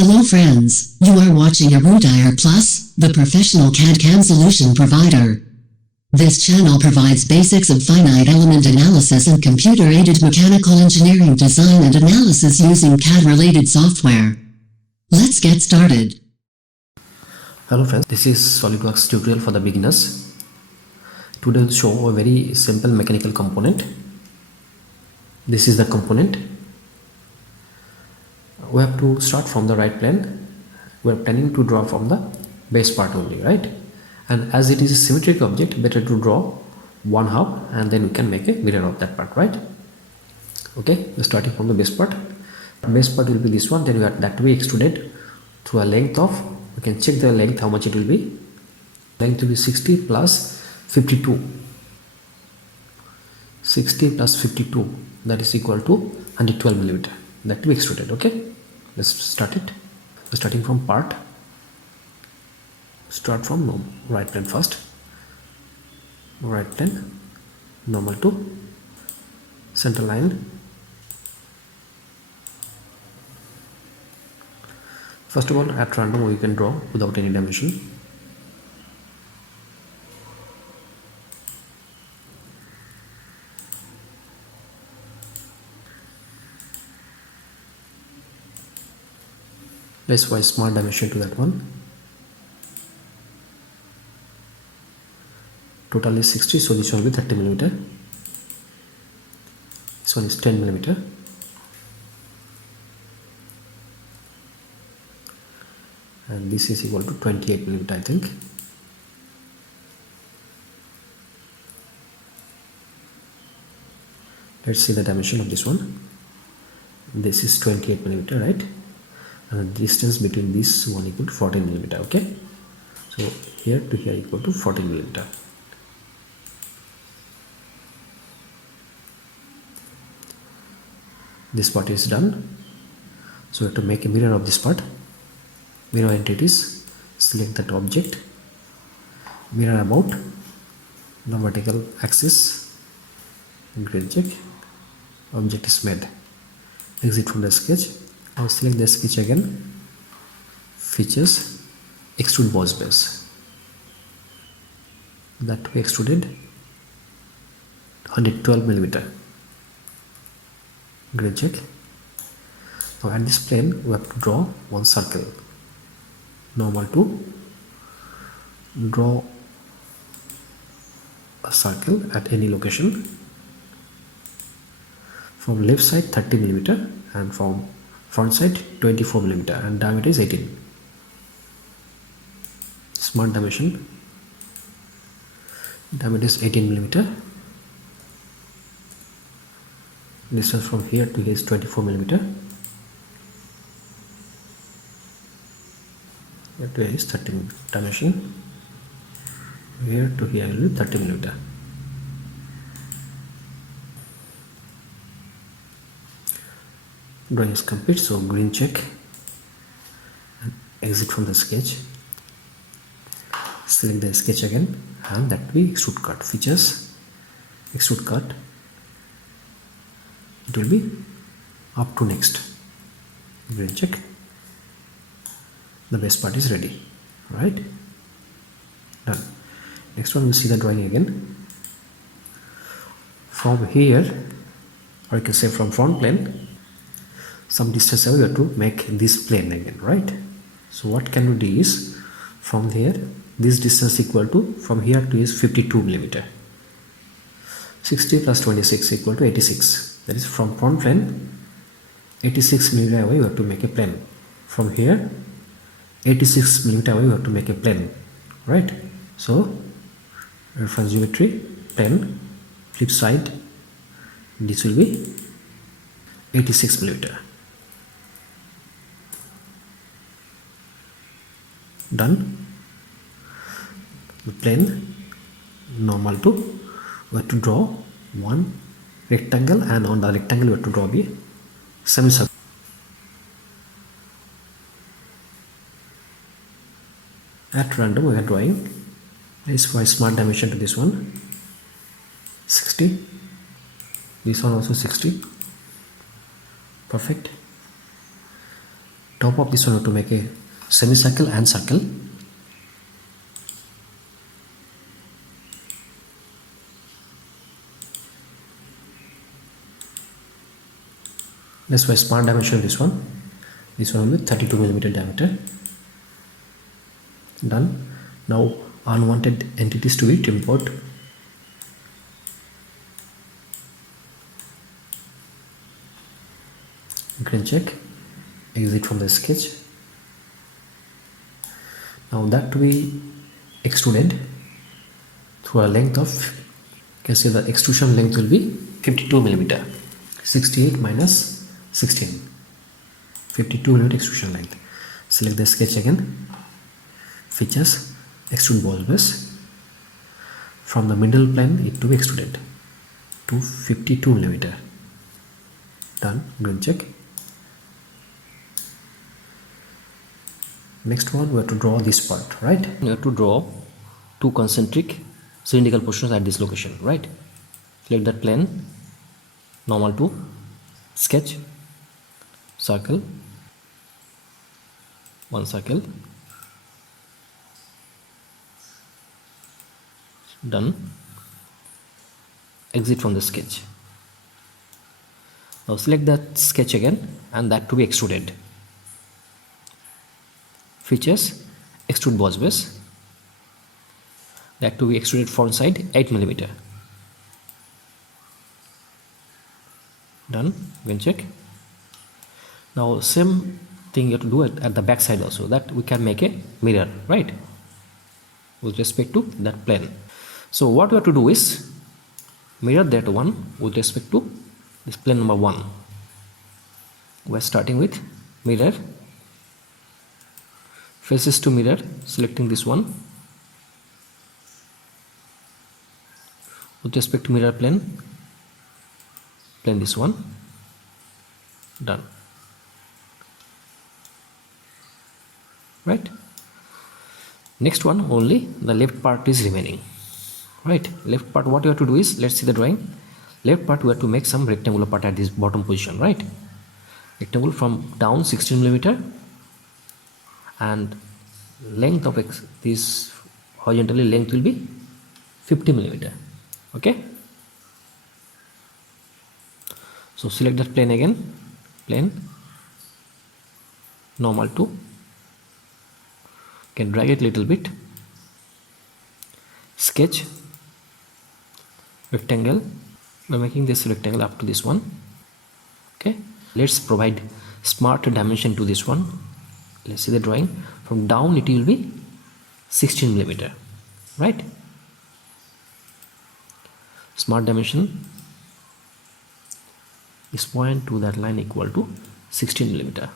Hello friends, you are watching ERUDIRE Plus, the professional CAD/CAM solution provider. This channel provides basics of finite element analysis and computer-aided mechanical engineering design and analysis using CAD-related software. Let's get started. Hello friends, this is SolidWorks tutorial for the beginners. Today I'll show a very simple mechanical component. This is the component. We have to start from the right plane. We are planning to draw from the base part only, right? And as it is a symmetric object, better to draw one half and then we can make a mirror of that part, right? Okay, we're starting from the base part. Base part will be this one, then we have that to be extruded to a length of, we can check the length, how much it will be. Length will be 60 plus 52. 60 plus 52, that is equal to 112 millimeter. That to be extruded, okay? Let's start it. We're starting from part. Start from right plane first. Right plane, normal to center line. First of all, at random we can draw without any dimension. Let's write small dimension to that one. Total is 60, so this one will be 30 millimeter. This one is 10 millimeter. And this is equal to 28 millimeter, I think. Let's see the dimension of this one. This is 28 millimeter, right? And the distance between this one equal to 14 millimeter, okay? So here to here equal to 14 millimeter. This part is done. So we have to make a mirror of this part. Mirror entities, select that object, mirror about the vertical axis, grid check, object is made. Exit from the sketch. Now select the sketch again, features, extrude boss base. That we extruded 112 millimeter. Grid check. Now at this plane we have to draw one circle. Normal to draw a circle at any location. From left side 30 millimeter and from front side 24 millimeter and diameter is 18. Smart dimension. Diameter is 18 millimeter. Distance from here to here is 24 millimeter. Here to here is 30 millimeter. Dimension. Here to here will be 30 millimeter. Drawing is complete, so green check and exit from the sketch. Select the sketch again and that will be extrude cut. Features, extrude cut. It will be up to next. Green check. The base part is ready. Right? Done. Next one we'll see the drawing again. From here, or you can say from front plane, some distance away we have to make this plane again, right? So what can we do is from here this distance equal to from here to is 52 millimeter. 60 plus 26 equal to 86. That is from front plane 86 millimeter away we have to make a plane. From here 86 millimeter away we have to make a plane, right? So reference geometry, plane, flip side, this will be 86 millimeter. Done. The plane normal to we have to draw one rectangle and on the rectangle we have to draw the semicircle. At random we are drawing. Let's write smart dimension to this one. 60. This one also 60. Perfect. top of this one we have to make a semicircle and circle. Let's for smart dimension this one will be 32 mm diameter. Done. Now unwanted entities to be import. You can check, exit from the sketch. Now that to be extruded through a length of, you can see the extrusion length will be 52 mm. 68 minus 16, 52 mm extrusion length. Select the sketch again, features, extrude ball base. From the middle plane it to be extruded to 52 mm. Done. Green check. Next one we have to draw this part, right? We have to draw two concentric cylindrical portions at this location, right? Select that plane, normal to sketch, circle, one circle. Done. Exit from the sketch. Now select that sketch again and that to be extruded. Features, extrude boss base. That to be extruded front side 8 mm. Done. Again check. Now same thing you have to do at the back side also, that we can make a mirror, right, with respect to that plane. So what we have to do is mirror that one with respect to this plane number 1. We are starting with mirror, faces to mirror, selecting this one with respect to mirror plane this one. Done. Right. Next one, only the left part is remaining, right? Left part, what you have to do is, let's see the drawing. Left part we have to make some rectangular part at this bottom position, right? Rectangle from down 16 mm and length of this horizontally length will be 50 mm. Okay, so select that plane again, plane, normal to, can drag it little bit, sketch, rectangle. By making this rectangle up to this one. Okay, let's provide smart dimension to this one. Let's see the drawing. From down it will be 16 mm, right? Smart dimension, this point to that line equal to 16 mm,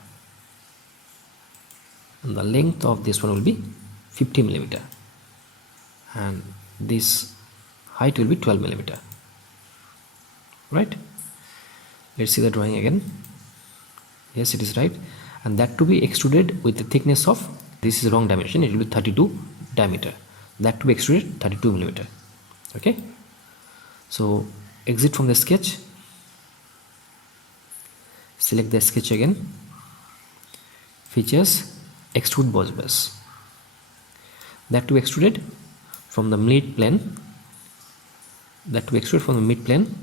and the length of this one will be 50 mm, and this height will be 12 mm, right? Let's see the drawing again. Yes, it is right, and that to be extruded with the thickness of, this is wrong dimension, it will be 32 diameter, that to be extruded 32 mm. Okay, so exit from the sketch, select the sketch again, features, extrude boss base, that to be extruded from the mid plane, that to be extruded from the mid plane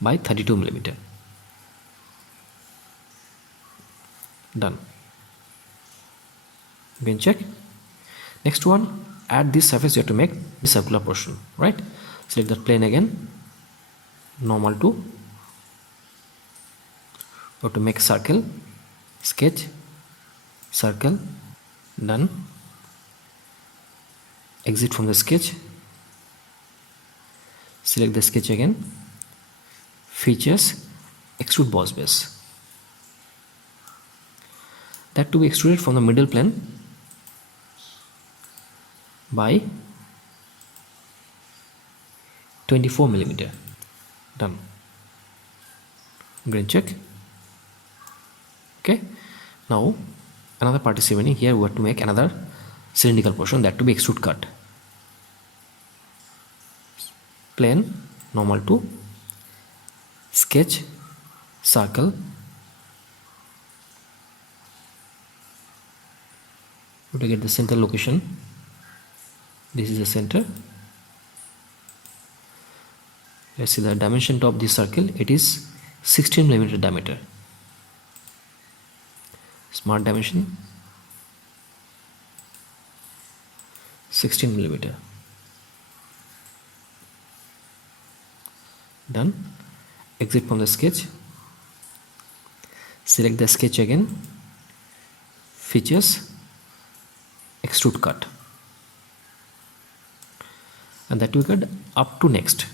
by 32 mm. Done. Again check. Next one, at this surface you have to make the circular portion, right? Select that plane again, normal to, you have to make circle, sketch, circle. Done. Exit from the sketch, select the sketch again, features, extrude boss base, that to be extruded from the middle plane by 24 mm. Done. Green check. Okay, now another part is remaining. Here we have to make another cylindrical portion, that to be extrude cut. Plane, normal to, sketch, circle, to get the center location. This is the center. Let's see the dimension of this circle. It is 16 mm diameter. Smart dimension 16 mm. Done. Exit from the sketch. Select the sketch again. Features, extrude cut, and that we cut up to next.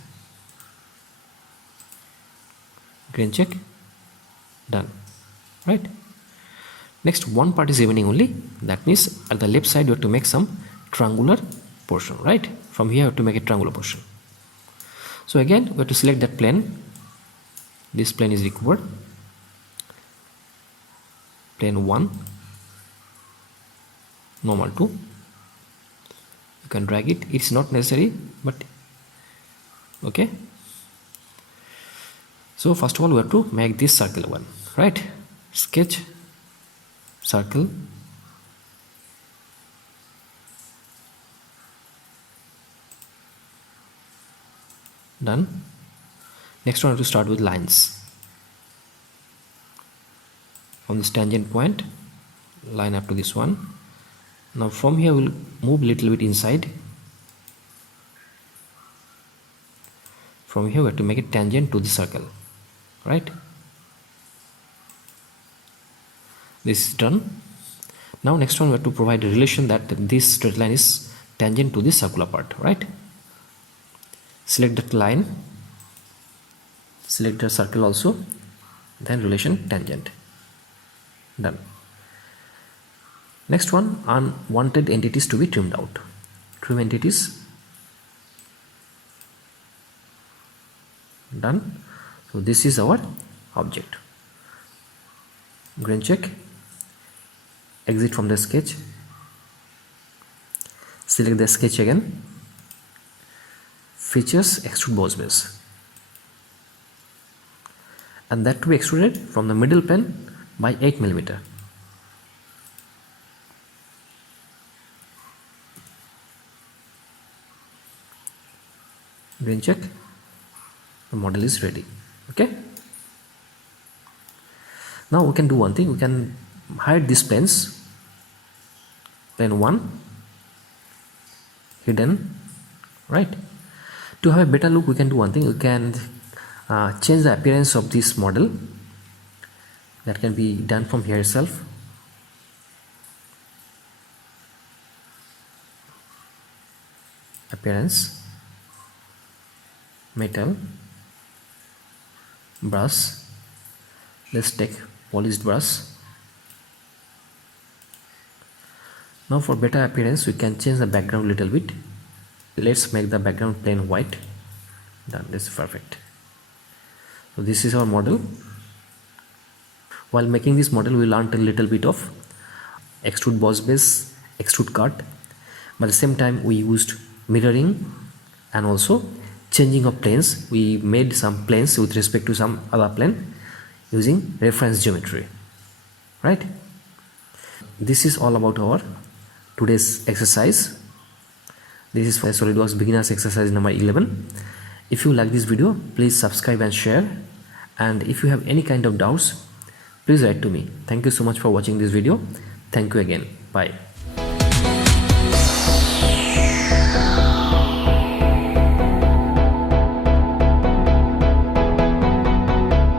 Grain check. Done. Right. Next, one part is remaining only. That means at the left side you have to make some triangular portion. Right. From here you have to make a triangular portion. So again we have to select that plane. This plane is required. Plane 1. Normal 2. You can drag it. It's not necessary, but okay. So first of all we have to make this circle one, right? Sketch, circle, done. Next one we have to start with lines. From this tangent point, line up to this one. Now from here we'll move a little bit inside. From here we have to make a tangent to the circle, right? This is done. Now next one we have to provide a relation that this straight line is tangent to the circular part, right? Select that line, select the circle also, then relation tangent. Done. Next one, unwanted entities to be trimmed out. Trim entities. Done. So this is our object. Grain check. Exit from the sketch. Select the sketch again. Features, extrude boss base. And that to be extruded from the middle plane by 8 mm. Grain check. The model is ready. Okay. Now we can do one thing. We can hide these planes. Plane 1 hidden, right? To have a better look, we can do one thing. We can change the appearance of this model. That can be done from here itself. Appearance, metal, brush. Let's take polished brush. Now for better appearance we can change the background a little bit. Let's make the background plain white. Done. This is perfect. So this is our model. While making this model we learned a little bit of extrude boss base, extrude cut, but at the same time we used mirroring and also changing of planes. We made some planes with respect to some other plane using reference geometry, right? This is all about our today's exercise. This is for SolidWorks beginners exercise number 11. If you like this video, please subscribe and share, and if you have any kind of doubts, please write to me. Thank you so much for watching this video. Thank you again. Bye.